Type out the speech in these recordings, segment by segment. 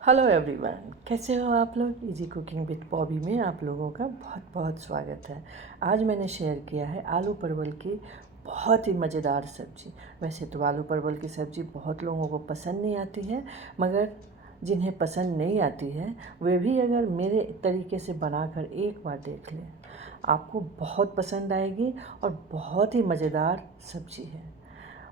Hello everyone, कैसे हो आप लोग। इजी कुकिंग विद बॉबी में आप लोगों का बहुत बहुत स्वागत है। आज मैंने शेयर किया है आलू परवल की बहुत ही मज़ेदार सब्ज़ी। वैसे तो आलू परवल की सब्ज़ी बहुत लोगों को पसंद नहीं आती है, मगर जिन्हें पसंद नहीं आती है वे भी अगर मेरे तरीके से बनाकर एक बार देख लें, आपको बहुत पसंद आएगी और बहुत ही मज़ेदार सब्ज़ी है।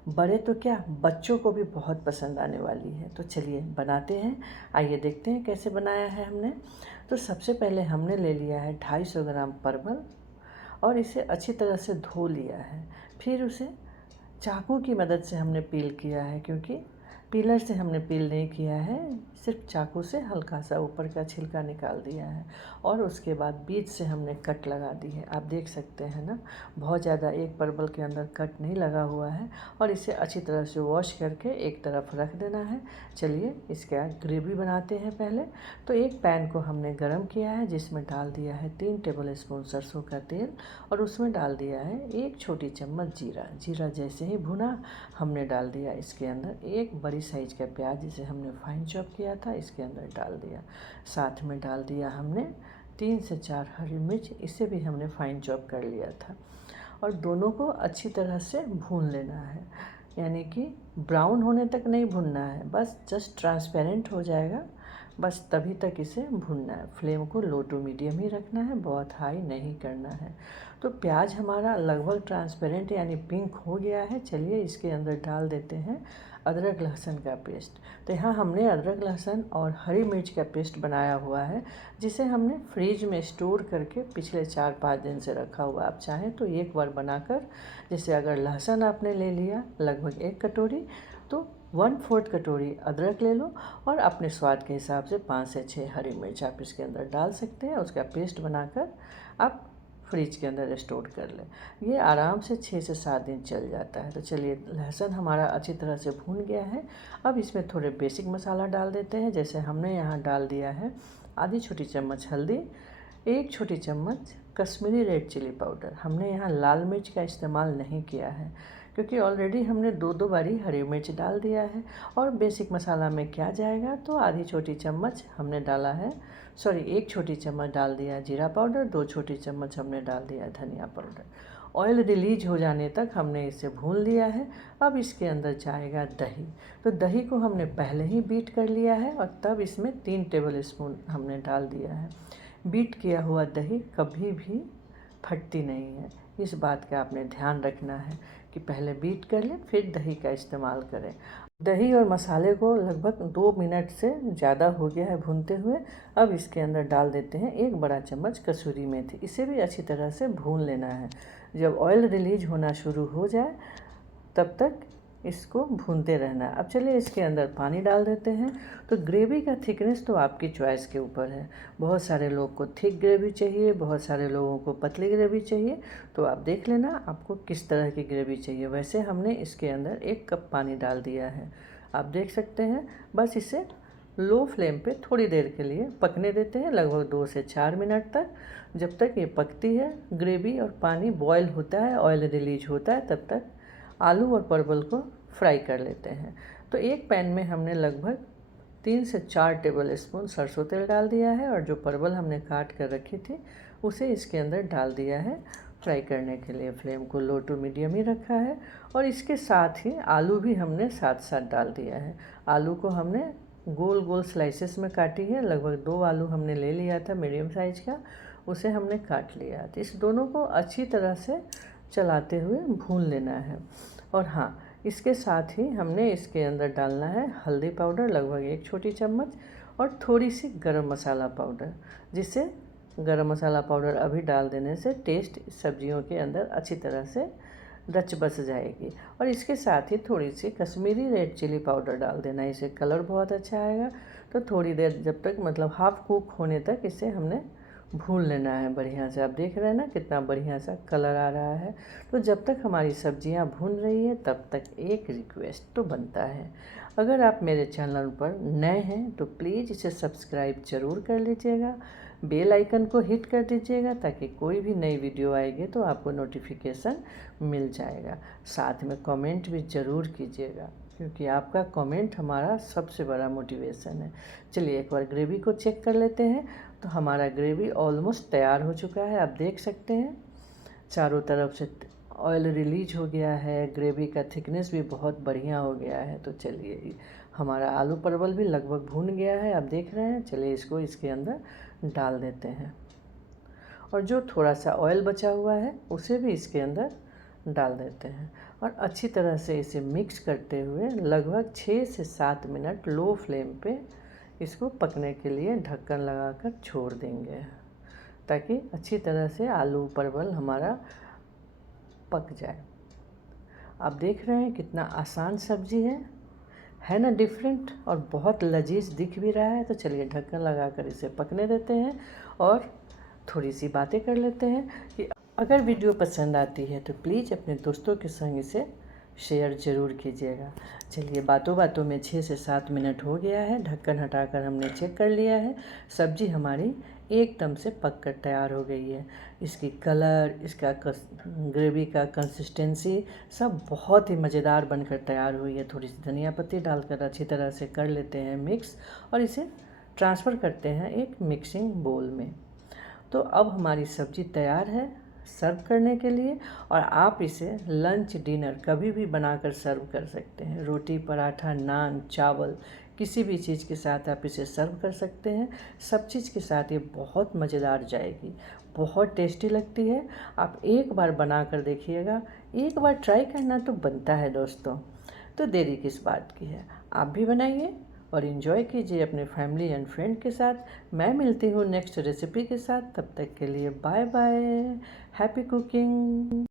बड़े तो क्या, बच्चों को भी बहुत पसंद आने वाली है। तो चलिए बनाते हैं। आइए देखते हैं कैसे बनाया है हमने। तो सबसे पहले हमने ले लिया है 250 ग्राम परवल और इसे अच्छी तरह से धो लिया है। फिर उसे चाकू की मदद से हमने पील किया है, क्योंकि पीलर से हमने पील नहीं किया है, सिर्फ चाकू से हल्का सा ऊपर का छिलका निकाल दिया है। और उसके बाद बीच से हमने कट लगा दी है। आप देख सकते हैं ना, बहुत ज़्यादा एक परवल के अंदर कट नहीं लगा हुआ है। और इसे अच्छी तरह से वॉश करके एक तरफ रख देना है। चलिए इसके बाद ग्रेवी बनाते हैं। पहले तो एक पैन को हमने गरम किया है, जिसमें डाल दिया है 3 टेबल स्पून सरसों का तेल और उसमें डाल दिया है 1 छोटी चम्मच जीरा। जीरा जैसे ही भुना, हमने डाल दिया इसके अंदर एक बड़ी साइज का प्याज, जिसे हमने फाइन चॉप किया था, इसके अंदर डाल दिया। साथ में डाल दिया हमने 3 से 4 हरी मिर्च, इसे भी हमने फाइन चॉप कर लिया था। और दोनों को अच्छी तरह से भून लेना है, यानी कि ब्राउन होने तक नहीं भूनना है, बस जस्ट ट्रांसपेरेंट हो जाएगा, बस तभी तक इसे भूनना है। फ्लेम को लो टू मीडियम ही रखना है, बहुत हाई नहीं करना है। तो प्याज हमारा लगभग ट्रांसपेरेंट यानी पिंक हो गया है। चलिए इसके अंदर डाल देते हैं अदरक लहसुन का पेस्ट। तो यहाँ हमने अदरक लहसुन और हरी मिर्च का पेस्ट बनाया हुआ है, जिसे हमने फ्रिज में स्टोर करके पिछले 4-5 दिन से रखा हुआ। आप चाहें तो एक बार बनाकर, जैसे अगर लहसुन आपने ले लिया लगभग 1 कटोरी, तो 1/4 कटोरी अदरक ले लो और अपने स्वाद के हिसाब से 5 से 6 हरी मिर्च आप इसके अंदर डाल सकते हैं। उसका पेस्ट बनाकर आप फ्रिज के अंदर स्टोर कर लें। ये आराम से 6 से 7 दिन चल जाता है। तो चलिए लहसुन हमारा अच्छी तरह से भून गया है। अब इसमें थोड़े बेसिक मसाला डाल देते हैं। जैसे हमने यहाँ डाल दिया है आधी छोटी चम्मच हल्दी, 1 छोटी चम्मच कश्मीरी रेड चिली पाउडर। हमने यहाँ लाल मिर्च का इस्तेमाल नहीं किया है, क्योंकि ऑलरेडी हमने 2-2 बारी हरी मिर्च डाल दिया है। और बेसिक मसाला में क्या जाएगा, तो आधी छोटी चम्मच हमने डाला है, 1 छोटी चम्मच डाल दिया जीरा पाउडर, 2 छोटी चम्मच हमने डाल दिया धनिया पाउडर। ऑयल रिलीज हो जाने तक हमने इसे भून लिया है। अब इसके अंदर जाएगा दही। तो दही को हमने पहले ही बीट कर लिया है और तब इसमें 3 टेबल स्पून हमने डाल दिया है। बीट किया हुआ दही कभी भी फटती नहीं है, इस बात का आपने ध्यान रखना है कि पहले बीट कर लें फिर दही का इस्तेमाल करें। दही और मसाले को लगभग 2 मिनट से ज़्यादा हो गया है भूनते हुए। अब इसके अंदर डाल देते हैं 1 बड़ा चम्मच कसूरी मेथी। इसे भी अच्छी तरह से भून लेना है। जब ऑयल रिलीज होना शुरू हो जाए तब तक इसको भूनते रहना है। अब चलिए इसके अंदर पानी डाल देते हैं। तो ग्रेवी का थिकनेस तो आपकी चॉइस के ऊपर है। बहुत सारे लोग को थिक ग्रेवी चाहिए, बहुत सारे लोगों को पतली ग्रेवी चाहिए। तो आप देख लेना आपको किस तरह की ग्रेवी चाहिए। वैसे हमने इसके अंदर 1 कप पानी डाल दिया है, आप देख सकते हैं। बस इसे लो फ्लेम पे थोड़ी देर के लिए पकने देते हैं, लगभग 2 से 4 मिनट तक। जब तक ये पकती है ग्रेवी और पानी बॉयल होता है, ऑयल रिलीज होता है, तब तक आलू और परवल को फ्राई कर लेते हैं। तो एक पैन में हमने लगभग 3 से 4 टेबल स्पून सरसों तेल डाल दिया है और जो परवल हमने काट कर रखी थी उसे इसके अंदर डाल दिया है फ्राई करने के लिए। फ्लेम को लो टू मीडियम ही रखा है और इसके साथ ही आलू भी हमने साथ साथ डाल दिया है। आलू को हमने गोल गोल स्लाइसेस में काटी है, लगभग 2 आलू हमने ले लिया था मीडियम साइज का, उसे हमने काट लिया। तो इस दोनों को अच्छी तरह से चलाते हुए भून लेना है। और हाँ, इसके साथ ही हमने इसके अंदर डालना है हल्दी पाउडर लगभग 1 छोटी चम्मच और थोड़ी सी गरम मसाला पाउडर, जिससे गरम मसाला पाउडर अभी डाल देने से टेस्ट सब्जियों के अंदर अच्छी तरह से रच बस जाएगी। और इसके साथ ही थोड़ी सी कश्मीरी रेड चिली पाउडर डाल देना, इससे कलर बहुत अच्छा आएगा। तो थोड़ी देर जब तक मतलब हाफ कुक होने तक इसे हमने भून लेना है बढ़िया से। आप देख रहे हैं ना कितना बढ़िया सा कलर आ रहा है। तो जब तक हमारी सब्जियां भून रही है तब तक एक रिक्वेस्ट तो बनता है, अगर आप मेरे चैनल पर नए हैं तो प्लीज़ इसे सब्सक्राइब ज़रूर कर लीजिएगा, बेल आइकन को हिट कर दीजिएगा, ताकि कोई भी नई वीडियो आएगी तो आपको नोटिफिकेशन मिल जाएगा। साथ में कमेंट भी ज़रूर कीजिएगा। क्योंकि आपका कमेंट हमारा सबसे बड़ा मोटिवेशन है। चलिए एक बार ग्रेवी को चेक कर लेते हैं। तो हमारा ग्रेवी ऑलमोस्ट तैयार हो चुका है, आप देख सकते हैं चारों तरफ से ऑयल रिलीज हो गया है, ग्रेवी का थिकनेस भी बहुत बढ़िया हो गया है। तो चलिए हमारा आलू परवल भी लगभग भून गया है, आप देख रहे हैं। चलिए इसको इसके अंदर डाल देते हैं और जो थोड़ा सा ऑयल बचा हुआ है उसे भी इसके अंदर डाल देते हैं और अच्छी तरह से इसे मिक्स करते हुए लगभग 6 से 7 मिनट लो फ्लेम पे इसको पकने के लिए ढक्कन लगाकर छोड़ देंगे, ताकि अच्छी तरह से आलू परवल हमारा पक जाए। आप देख रहे हैं कितना आसान सब्जी है ना, डिफरेंट, और बहुत लजीज दिख भी रहा है। तो चलिए ढक्कन लगाकर इसे पकने देते हैं और थोड़ी सी बातें कर लेते हैं कि अगर वीडियो पसंद आती है तो प्लीज़ अपने दोस्तों के संग इसे शेयर ज़रूर कीजिएगा। चलिए बातों बातों में 6 से 7 मिनट हो गया है, ढक्कन हटाकर हमने चेक कर लिया है। सब्जी हमारी एकदम से पक कर तैयार हो गई है। इसकी कलर, इसका ग्रेवी का कंसिस्टेंसी सब बहुत ही मज़ेदार बनकर तैयार हुई है। थोड़ी सी धनिया पत्ती डालकर अच्छी तरह से कर लेते हैं मिक्स और इसे ट्रांसफ़र करते हैं एक मिक्सिंग बोल में। तो अब हमारी सब्ज़ी तैयार है सर्व करने के लिए और आप इसे लंच डिनर कभी भी बनाकर सर्व कर सकते हैं। रोटी, पराठा, नान, चावल, किसी भी चीज़ के साथ आप इसे सर्व कर सकते हैं। सब चीज़ के साथ ये बहुत मज़ेदार जाएगी, बहुत टेस्टी लगती है। आप एक बार बना कर देखिएगा, एक बार ट्राई करना तो बनता है दोस्तों, तो देरी किस बात की है। आप भी बनाइए और इन्जॉय कीजिए अपने फैमिली एंड फ्रेंड के साथ। मैं मिलती हूँ नेक्स्ट रेसिपी के साथ, तब तक के लिए बाय बाय, हैप्पी कुकिंग।